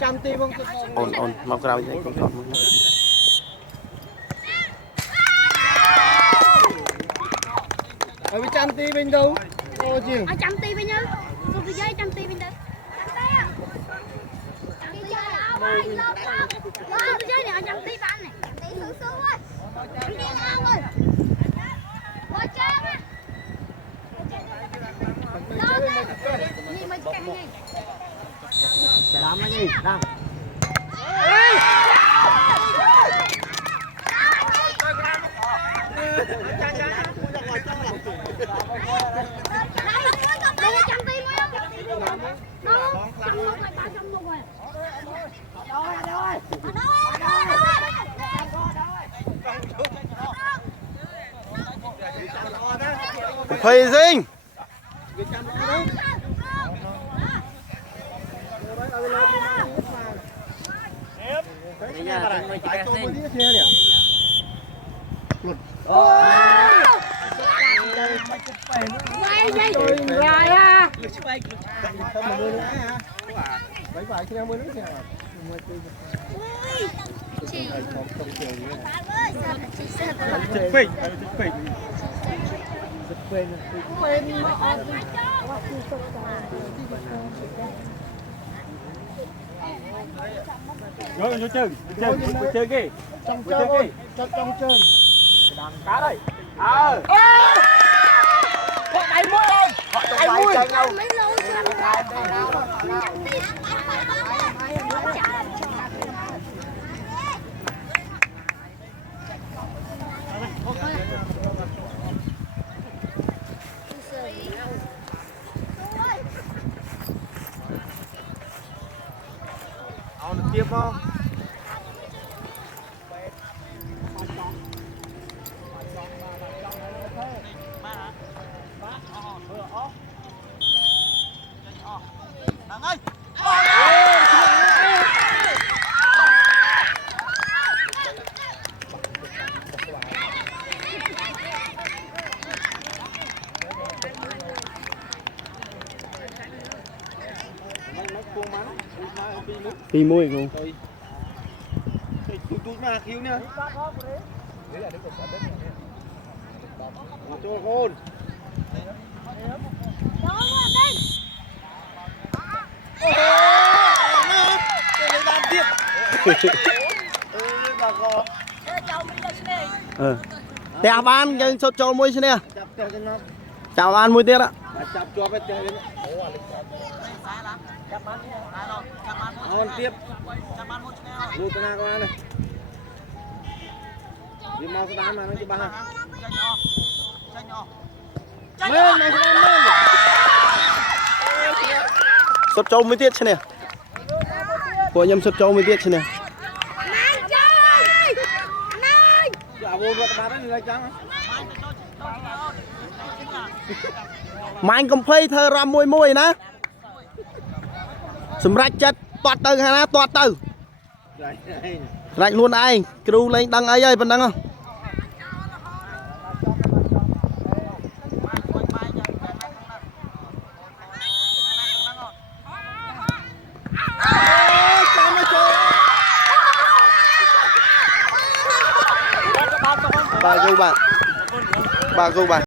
trăm ti không ổn mau cào vậy con chọn một ở trăm ti bên đâu ô chiều trăm ti bên đâu tôi đi chơi trăm ti bên đâu tôi chơi này trăm ti bán này trăm ti sướng sướng ơi trăm ti ngon ơi quá trang á nhìn mình căng đi làm cái gì làm phê dinh rồi à mấy vài khi nào mới nước Rồi vô chơi kì. trong chơi trong chơi Đàn cá đây. đánh mũi không đánh mũi mấy lô tiếp không đi mua luôn tụt mà cứu nha cho con tè ban chân sốt trâu muối nè chào ăn muối tiết á chặt cho cái chơi tiếp luôn cái nào này đi mau cái đám mà nó chỉ ba lên này lên sốt trâu muối tiết nè của nhâm sốt trâu muối tiết nè mà anh không play thơ ra môi môi ná sầm rạch chất toát từ hay là toát từ rạch luôn ai kêu lên đăng ấy ơi vẫn đăng không bà gu bà